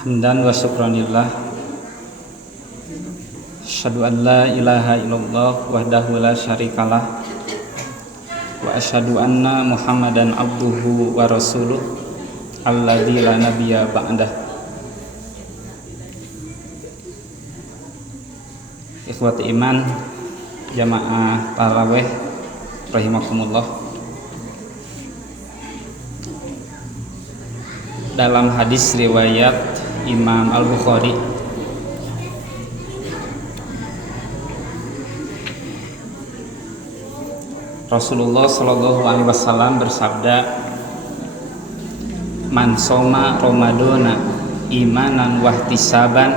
Hamdan wa syukranillah. Asyhadu an la ilaha illallah wahdahu la syarikalah. Wa asyhadu anna Muhammadan abduhu wa rasuluh alladzi la nabiyya ba'dah. Ikhwati iman, jamaah tarawih rahimakumullah. Dalam hadis riwayat Imam Al-Bukhari, Rasulullah Shallallahu Alaihi Wasallam bersabda, "Man soma Ramadana imanan wahtisaban,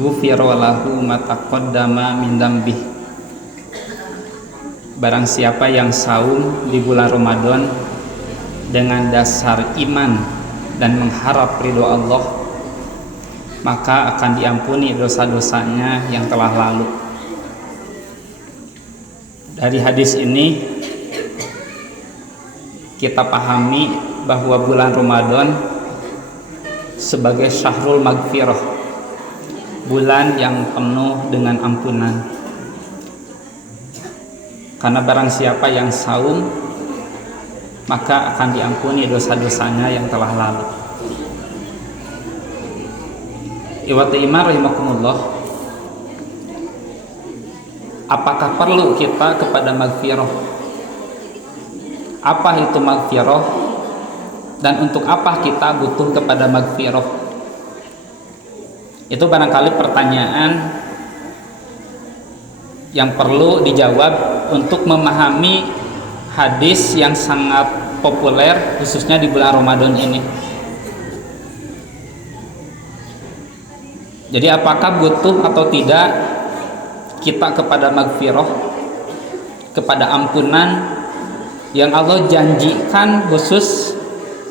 ghufira lahu ma taqaddama min dzambih." Barang siapa yang saum di bulan Ramadan dengan dasar iman dan mengharap ridho Allah, maka akan diampuni dosa-dosanya yang telah lalu. Dari hadis ini kita pahami bahwa bulan Ramadan sebagai syahrul maghfirah, bulan yang penuh dengan ampunan. Karena barang siapa yang saum, maka akan diampuni dosa-dosanya yang telah lalu. Ikhwati iman rahimakumullah, apakah perlu kita kepada maghfirah? Apa itu maghfirah? Dan untuk apa kita butuh kepada maghfirah? Itu barangkali pertanyaan yang perlu dijawab untuk memahami hadis yang sangat populer khususnya di bulan Ramadan ini. Jadi apakah butuh atau tidak kita kepada maghfirah, kepada ampunan yang Allah janjikan khusus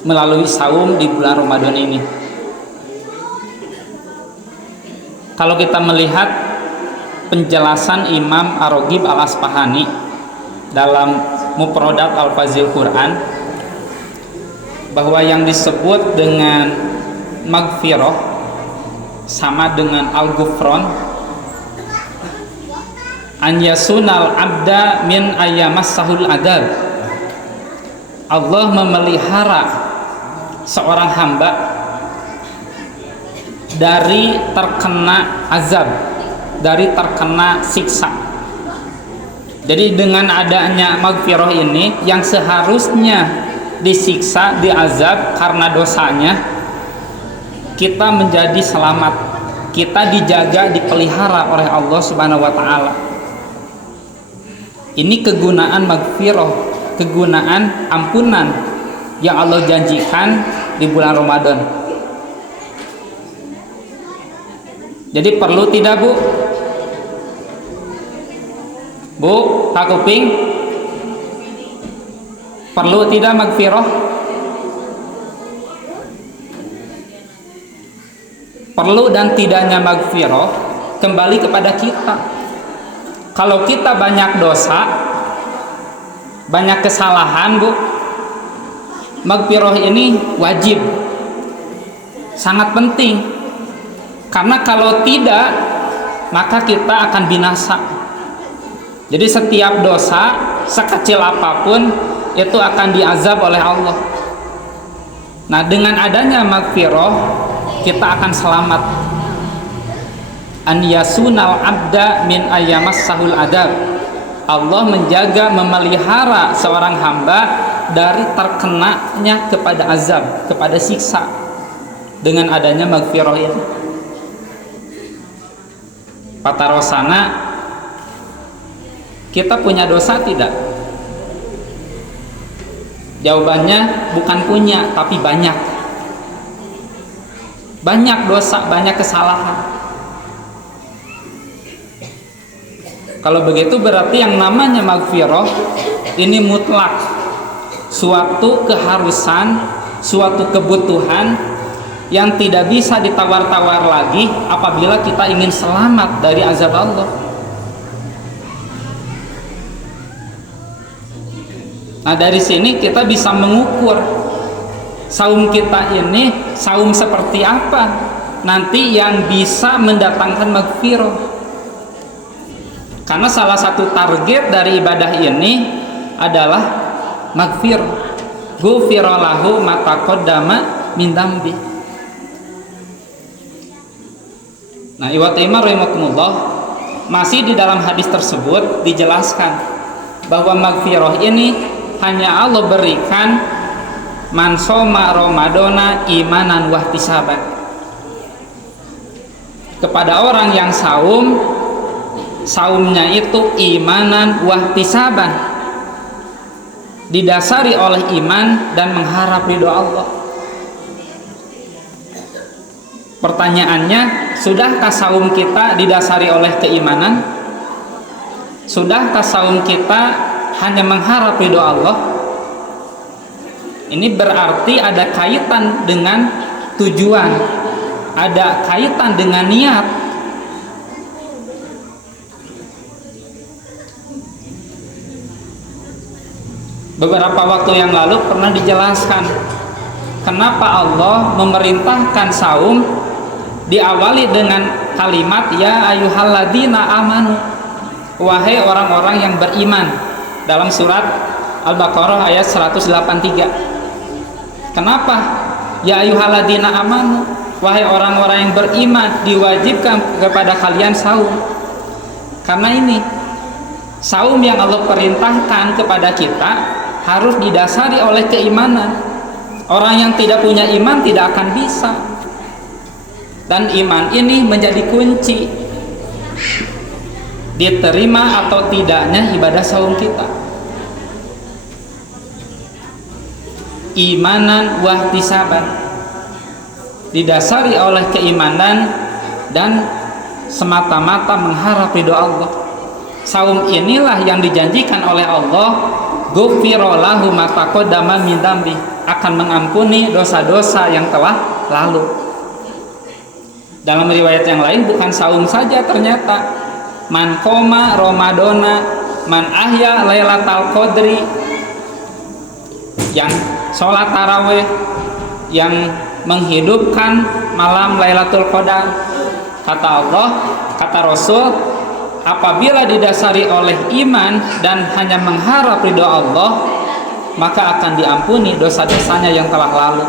melalui saum di bulan Ramadan ini? Kalau kita melihat penjelasan Imam Ar-Raghib Al-Asfahani dalam Mufradat Al-Fazil Quran, bahwa yang disebut dengan maghfirah sama dengan al-ghufran, an yasunal abda min ayamassahul adab. Allah memelihara seorang hamba dari terkena azab, dari terkena siksa. Jadi dengan adanya maghfirah ini, yang seharusnya disiksa, diazab karena dosanya, kita menjadi selamat, kita dijaga, dipelihara oleh Allah Subhanahu wa taala. Ini kegunaan maghfirah, kegunaan ampunan yang Allah janjikan di bulan Ramadan. Jadi perlu tidak, Bu? Bu, tak kuping? Perlu tidak maghfirah? Perlu dan tidaknya maghfirah kembali kepada kita. Kalau kita banyak dosa, banyak kesalahan, Bu, maghfirah ini wajib, sangat penting. Karena kalau tidak, maka kita akan binasa. Jadi setiap dosa sekecil apapun itu akan diazab oleh Allah. Nah, dengan adanya maghfirah kita akan selamat. An yasunal abda min ayamassahul adab. Allah menjaga, memelihara seorang hamba dari terkenanya kepada azab, kepada siksa, dengan adanya maghfirah ini. Patarosana, kita punya dosa tidak? Jawabannya bukan punya, tapi banyak. Banyak dosa, banyak kesalahan. Kalau begitu berarti yang namanya maghfirah ini mutlak, suatu keharusan, suatu kebutuhan yang tidak bisa ditawar-tawar lagi apabila kita ingin selamat dari azab Allah. Nah, dari sini kita bisa mengukur saum kita ini saum seperti apa nanti yang bisa mendatangkan magfirah. Karena salah satu target dari ibadah ini adalah magfirah. Ghufira lahu ma taqaddama min dzambi. Nah, ikhwati iman rahimakumullah, masih di dalam hadis tersebut dijelaskan bahwa magfirah ini hanya Allah berikan man shoma ramadana imanan wahtisaban, kepada orang yang saumnya itu imanan wahtisaban, didasari oleh iman dan mengharap ridho Allah. Pertanyaannya, sudahkah saum kita didasari oleh keimanan? Sudahkah saum kita hanya mengharap ridho Allah? Ini berarti ada kaitan dengan tujuan, ada kaitan dengan niat. Beberapa waktu yang lalu pernah dijelaskan kenapa Allah memerintahkan saum diawali dengan kalimat ya ayyuhalladzina amanu, wahai orang-orang yang beriman, dalam surat Al-Baqarah ayat 183. Kenapa ya ayyuhalladzina amanu, wahai orang-orang yang beriman, diwajibkan kepada kalian saum? Karena ini saum yang Allah perintahkan kepada kita harus didasari oleh keimanan. Orang yang tidak punya iman tidak akan bisa. Dan iman ini menjadi kunci diterima atau tidaknya ibadah saum kita. Imanan wahtisaban, didasari oleh keimanan dan semata-mata mengharap ridho Allah. Saum inilah yang dijanjikan oleh Allah, ghufira lahu ma taqaddama min dzambi, akan mengampuni dosa-dosa yang telah lalu. Dalam riwayat yang lain bukan saum saja, ternyata man qoma ramadana man ahya lailatal qadri, yang sholat tarawih, yang menghidupkan malam Lailatul Qadar. Kata Allah, kata Rasul, apabila didasari oleh iman dan hanya mengharap ridho Allah, maka akan diampuni dosa-dosanya yang telah lalu.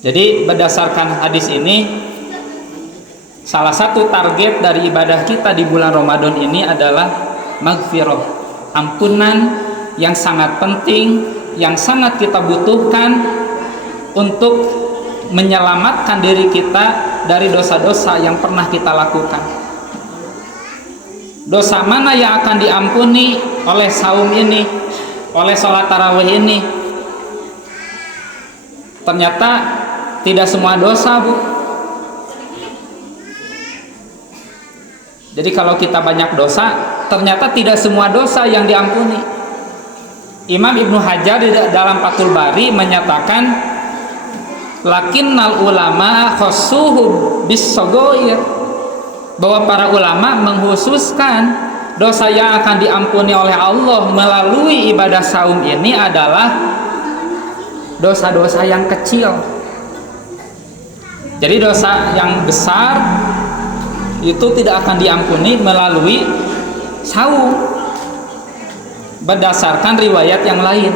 Jadi berdasarkan hadis ini, salah satu target dari ibadah kita di bulan Ramadan ini adalah magfirah, ampunan yang sangat penting, yang sangat kita butuhkan untuk menyelamatkan diri kita dari dosa-dosa yang pernah kita lakukan. Dosa mana yang akan diampuni oleh saum ini, oleh sholat tarawih ini? Ternyata tidak semua dosa, Bu. Jadi kalau kita banyak dosa, ternyata tidak semua dosa yang diampuni. Imam Ibnu Hajar dalam Fathul Bari menyatakan, lakinnal ulama khassuhu bis-shaghair, bahwa para ulama menghususkan dosa yang akan diampuni oleh Allah melalui ibadah saum ini adalah dosa-dosa yang kecil. Jadi dosa yang besar itu tidak akan diampuni melalui saum, berdasarkan riwayat yang lain.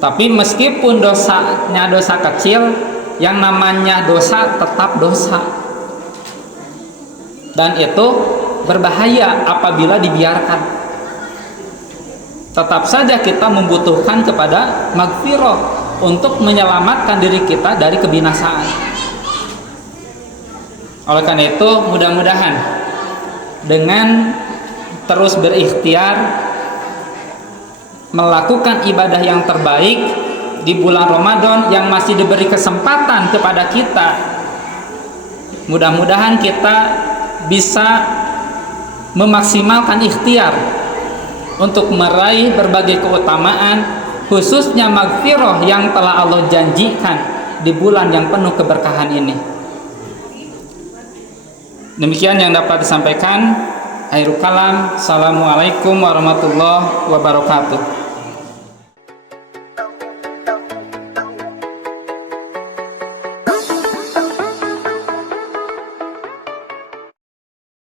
Tapi meskipun dosanya dosa kecil, yang namanya dosa tetap dosa, dan itu berbahaya apabila dibiarkan. Tetap saja kita membutuhkan kepada magfirah untuk menyelamatkan diri kita dari kebinasaan. Oleh karena itu, mudah-mudahan dengan terus berikhtiar melakukan ibadah yang terbaik di bulan Ramadan yang masih diberi kesempatan kepada kita, mudah-mudahan kita bisa memaksimalkan ikhtiar untuk meraih berbagai keutamaan, khususnya magfirah yang telah Allah janjikan di bulan yang penuh keberkahan ini. Demikian yang dapat disampaikan. Akhirul kalam. Assalamualaikum warahmatullahi wabarakatuh.